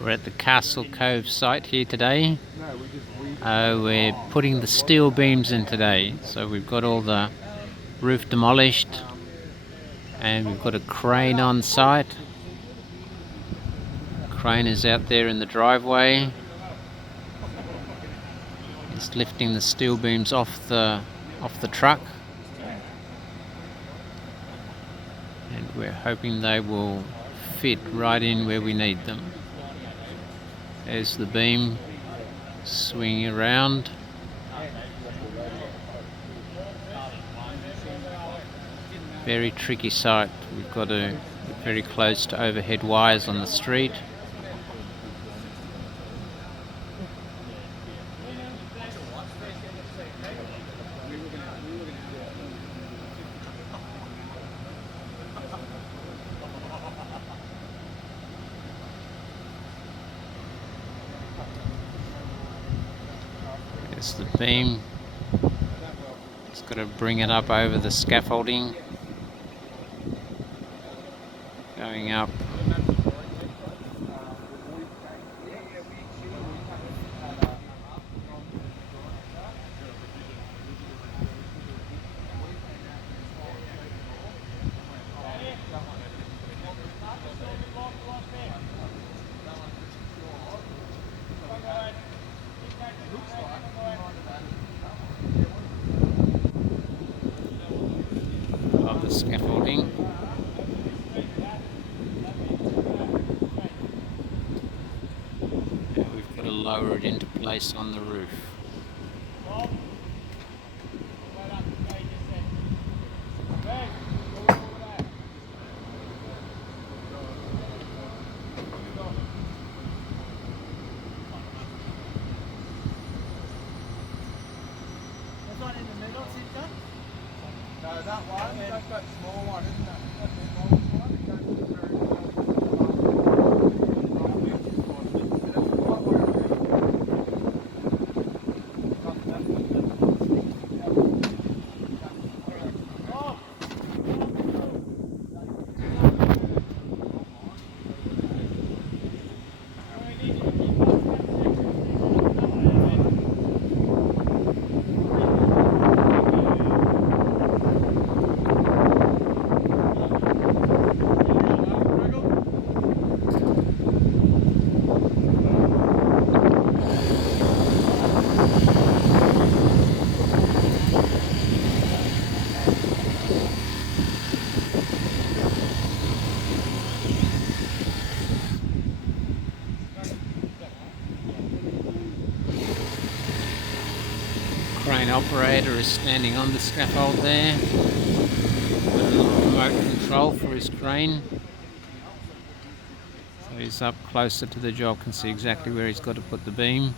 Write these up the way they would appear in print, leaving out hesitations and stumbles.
We're at the Castle Cove site here today. We're putting the steel beams in today. So we've got all the roof demolished and we've got a crane on site. Crane is out there in the driveway. It's lifting the steel beams off the truck. And we're hoping they will fit right in where we need them. There's the beam swinging around. Very tricky site. We've got to be very close to overhead wires on the street. There's the beam. It's got to bring it up over the scaffolding. Going up. Of the scaffolding. Now we've got to lower it into place on the roof. No, that one, that's that small one, isn't it? That's the smallest one. It goes to the very Crane operator is standing on the scaffold there. Got a little remote control for his crane. So he's up closer to the job, can see exactly where he's got to put the beam.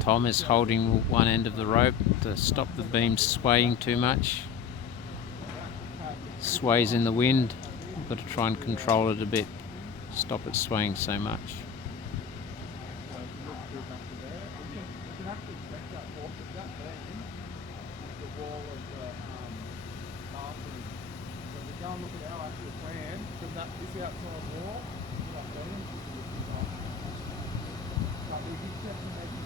Tom is holding one end of the rope to stop the beam swaying too much. Sways in the wind. We've got to try and control it a bit, stop it swaying so much. Go and look at our actual plan from this outside wall. But we did have to make it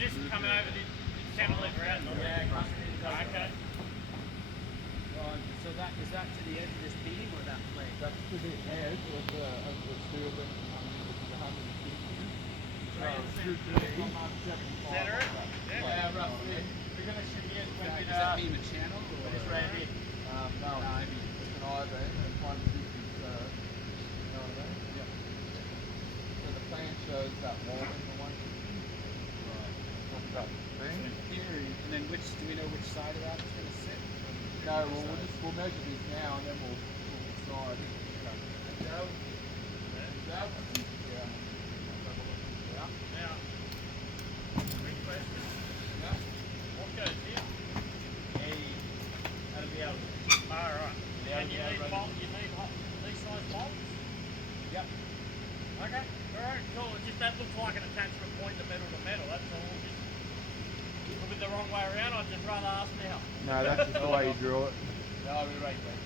Just coming over the cantilever out. Okay. So that is that to the edge of this beam or that plate? That's to the edge of the steel beam coming to 150. Center it? Yeah, roughly. We're going to shimmy it when Is that beam a channel or it's ready. No, I mean, it's an I-beam and 150 you know what I mean? Yep. So the plan shows that wall in the 150. Right. Talk about the beam. in theory? And then do we know which side of that it's going to sit? No, we'll measure this now and then we'll decide. Go. That one? Yeah. Now, quick question. Yeah. What goes here? That'll be able to. Alright. And you need bolt you need these size bolts? Yep. Okay. Alright, cool. It's just that looks like an attachment point to metal, that's all. Just a bit the wrong way around, I'd just rather ask now. No, that's just the way you draw it. No, I'll be right there.